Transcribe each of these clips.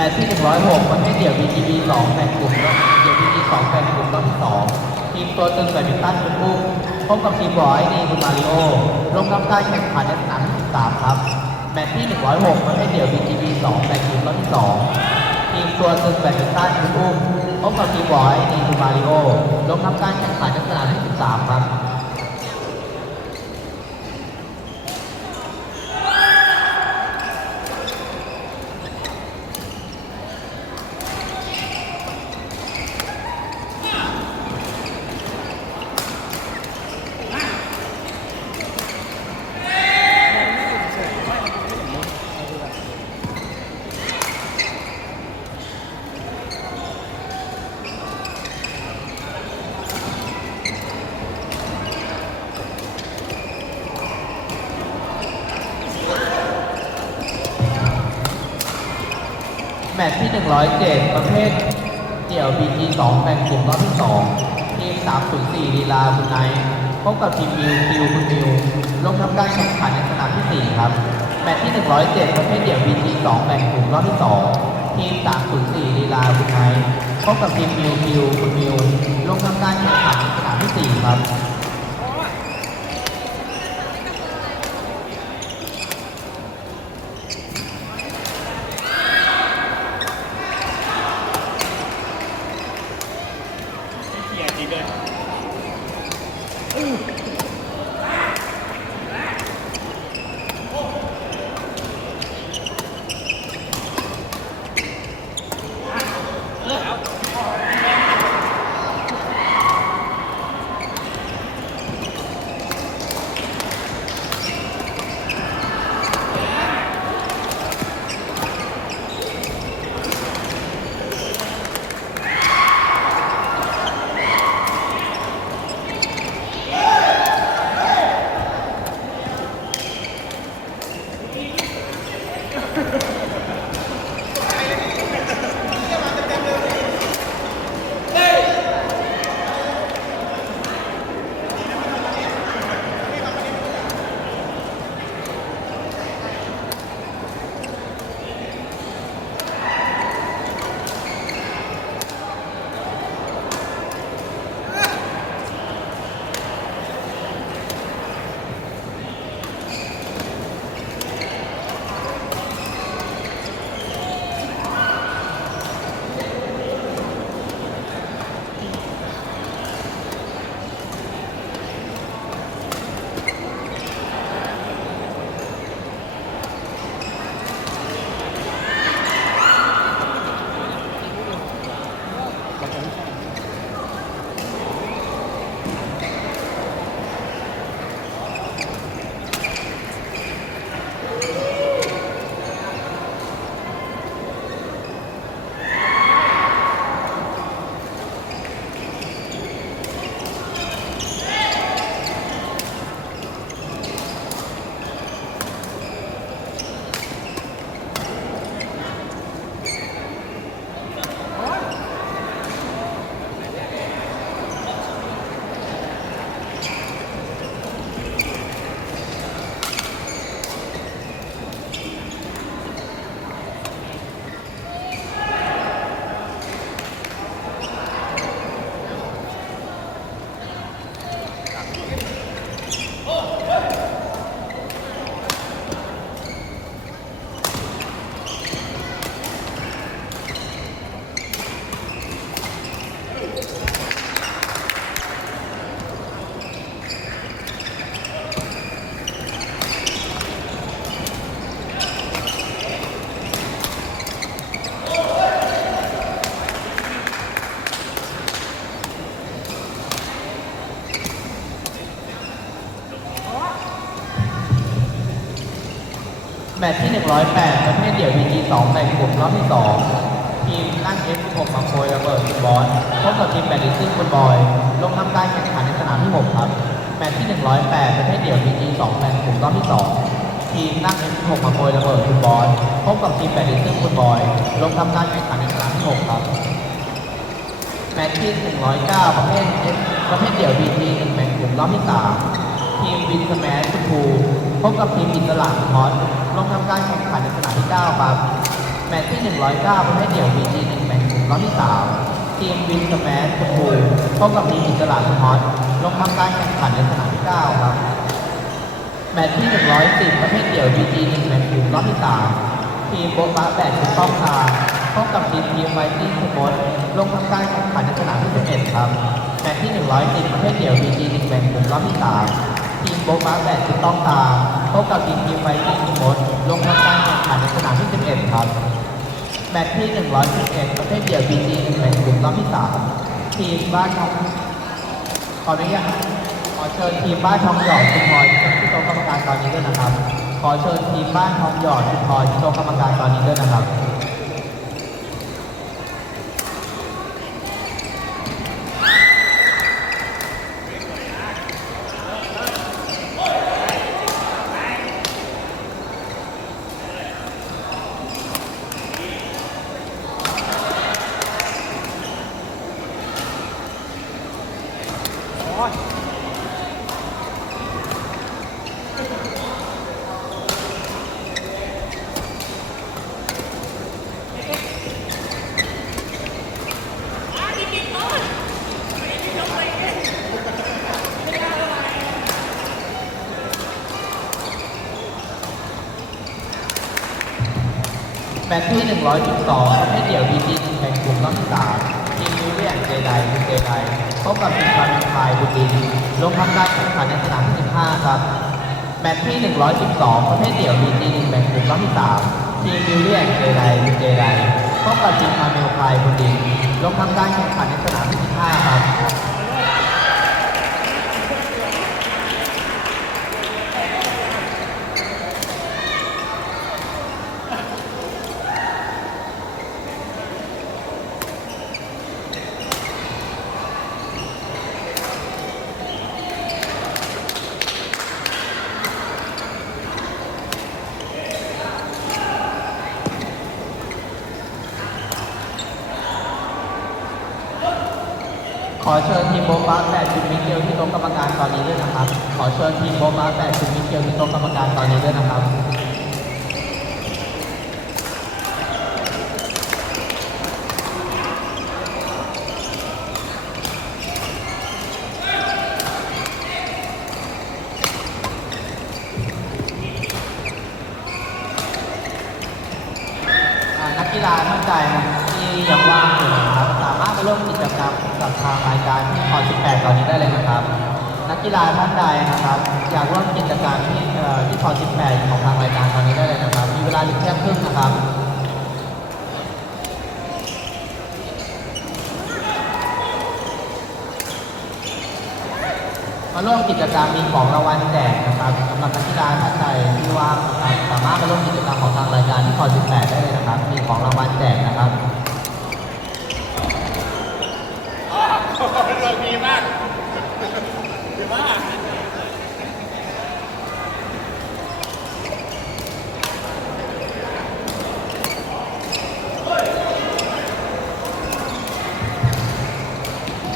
แมตช์ที่ 106 ประเภทเดี่ยว BGB 2แบ่งกลุ่มรอบเดี่ยว BGB 2แบ่งกลุ่มรอบที่ 2 ทีมตัวตึงแบดมินตันคุณอุ้พบกับทีมบอยดีคุณมาริโอลงทำการแข่งขันในสนามที่13ครับ แมตช์ที่ 106 ประเภทเดี่ยว BGB 2แบ่งกลุ่มรอบที่ 2 ทีมตัวตึงแบดมินตันคุณอุ้พบกับทีมบอยดีคุณมาริโอลงทำการแข่งขันในสนามที่13ครับ แมตช์ที่ 107 ประเภทเดี่ยว BG 2 แบ่งกลุ่มรอบที่ 2 ทีม 304ลีลาคุณไนท์พบกับทีมมิวคิวคุณมิวลงทำการแข่งขันในสนามที่ 4 ครับ แมตช์ที่ 107 ประเภทเดี่ยว BG 2 แบ่งกลุ่มรอบที่ 2 ทีม 304ลีลาคุณไนท์พบกับทีมมิวคิวคุณมิวลงทำการแข่งขันในสนามที่ 4 ครับ แมตช์ที่ 108 ประเภทเดี่ยว BG 2แบ่งกลุ่มรอบที่ 2 ทีมนั่ง F16 มาโคยระเบิดคุณบอลพบกับทีมแบดมินตันคุณบอย ลงทำการแข่งขันในสนามที่ 6 ครับ แมตช์ที่ 108 ประเภทเดี่ยว BG 2แบ่งกลุ่มรอบที่ 2 ทีมนั่ง F16 มาโคยระเบิดคุณบอลพบกับทีมแบดมินตันคุณบอย ลงทำการแข่งขันในสนามที่ 6 ครับ แมตช์ที่ 109 ประเภทประเภทเดี่ยว BG 1แบ่งกลุ่มรอบที่ 3 ทีมวินสแมชคุณภูพบกับทีมอิสระฮอตลงทำการแข่งขันในสนามที่ 9 ครับ แมตช์ที่ 109ประเภทเดี่ยว BG 1แมตช์รอบที่ 3 ทีมวินสแมนชมพูพบกับทีมอิสระสฮอตลงทำการแข่งขันในสนามที่ 9 ครับ แมตช์ที่ 110 ประเภทเดี่ยว BG 1แมตช์รอบที่ 3 ทีมโบ๊ะบะแบดคุณต้องคาพบกับทีมทีมไวติ้งคุณมดลงทำการแข่งขันในสนามที่ 11 ครับแมตช์ที่ 110 ประเภทเดี่ยว BG 1แมตช์กลุ่มรอบที่3ทีม โบ๊ะบะแบดคุณต้องคาพบกับทีมทีมไวติ้งคุณมดลงทำการแข่งขันในสนามที่ 11 ครับ แมตช์ที่ 111 ประเภทเดี่ยว BG 1แมตช์กลุ่มรอบที่ 3 ทีมบ้านทองขออนุญาตขอเชิญทีมบ้านทองหยอดชุมพรที่โต๊ะกรรมการตอนนี้ด้วยนะครับ ขอเชิญทีมบ้านทองหยอดชุมพรที่โต๊ะกรรมการตอนนี้ด้วยนะครับ แมตช์ที่112ประเภทเดี่ยว BG 1แข่งกลุ่มรอบที่3ทีมวิลเลียนเจไดคุณเจไดพบกับทีมการเมืองไทยบุญดินลงทำการแข่งขันในสนามที่15ครับแมตช์ที่ 112 ประเภทเดี่ยว BG 1แข่งกลุ่มรอบที่3ทีมวิลเลียนเจไดคุณเจไดพบกับทีมการเมืองไทยบุญดินลงทำการแข่งขันในสนามที่15 อเชิญทีมโบะบาแปดจุดมิเกลที่โต๊ะกรรมการตอนนี้ด้วยนะครับ ขอเชิญทีมโบะบาแปดจุดมิเกลที่โต๊ะกรรมการตอนนี้ด้วยนะครับ อ่านักกีฬาท่านใดนะครับที่ยังว่างอยู่นะครับ สามารถไปร่วมกิจกรรมกับทางรายการที่คอ18 ตอนนี้ได้เลยนะครับ นักกีฬาท่านใดนะครับ อยากร่วมกิจกรรมที่เอ่อที่คอ18 ของทางรายการตอนนี้ได้เลยนะครับ มีเวลาเหลือแค่ครึ่งนะครับ มาร่วมกิจกรรมมีของรางวัลแจกนะครับสำหรับนักกีฬาท่านใดที่ว่างนะครับสามารถมาร่วมกิจกรรมของทางรายการที่คอ18 ได้เลยนะครับ มีของรางวัลแจกนะครับ เรื่องดีมากดีมาก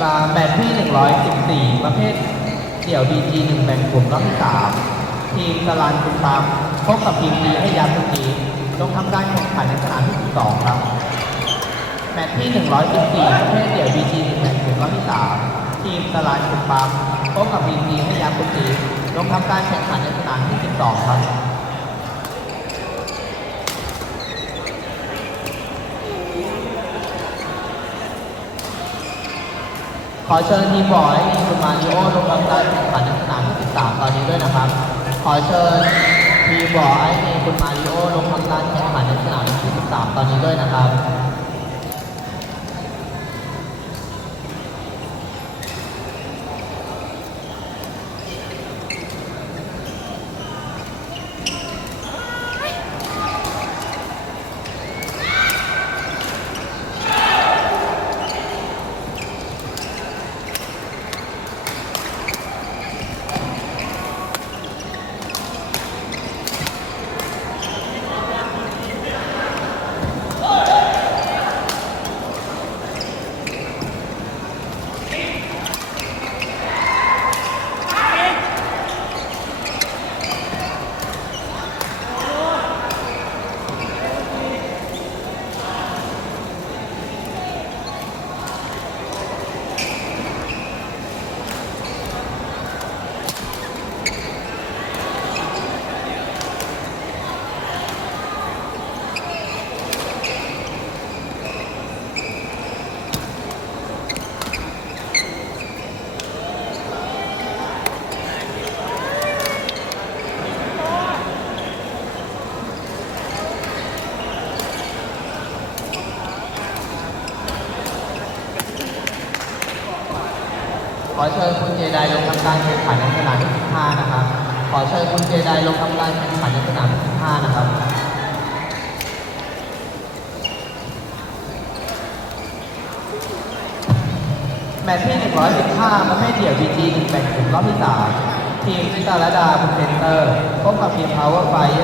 ตามแบตที่ 114ประเภทเดี่ยว BG 1แบ่งกลุ่มรอบที่3ทีมตารางคุณปั๊มพบกับทีมดีให้ยักษ์ทุกทีมลงทำการแข่งขันในสนามที่ 12 ครับแมตช์ที่114ประเภทเดี่ยว BG 1แบ่งกลุ่มรอบที่3ทีมตารางคุณปั๊มพบกับทีมดีให้ยักษ์ทุกทีมลงทำการแข่งขันในสนามที่12ครับ ข อเชิญทีมบอยคุณมาริโอลงทำการแข่งขันในสนามที่13ตอนนี้ด้วยนะครับ ขอเชิญทีมบอยคุณมาริโอลงทำการแข่งขันในสนามที่13ตอนนี้ด้วยนะครับ ไดลงทำการแข่งขันในสนามที่15นะครับ ขอเชิญคุณเจไดลงทำการแข่งขันในสนามที่15นะครับแมตช์ที่ 115 ประเภทเดี่ยว BG 1แบ่งกลุ่มรอบที่ 3 ทีมซิตาลดาเป็นเซนเตอร์พบกับทีม Power Fire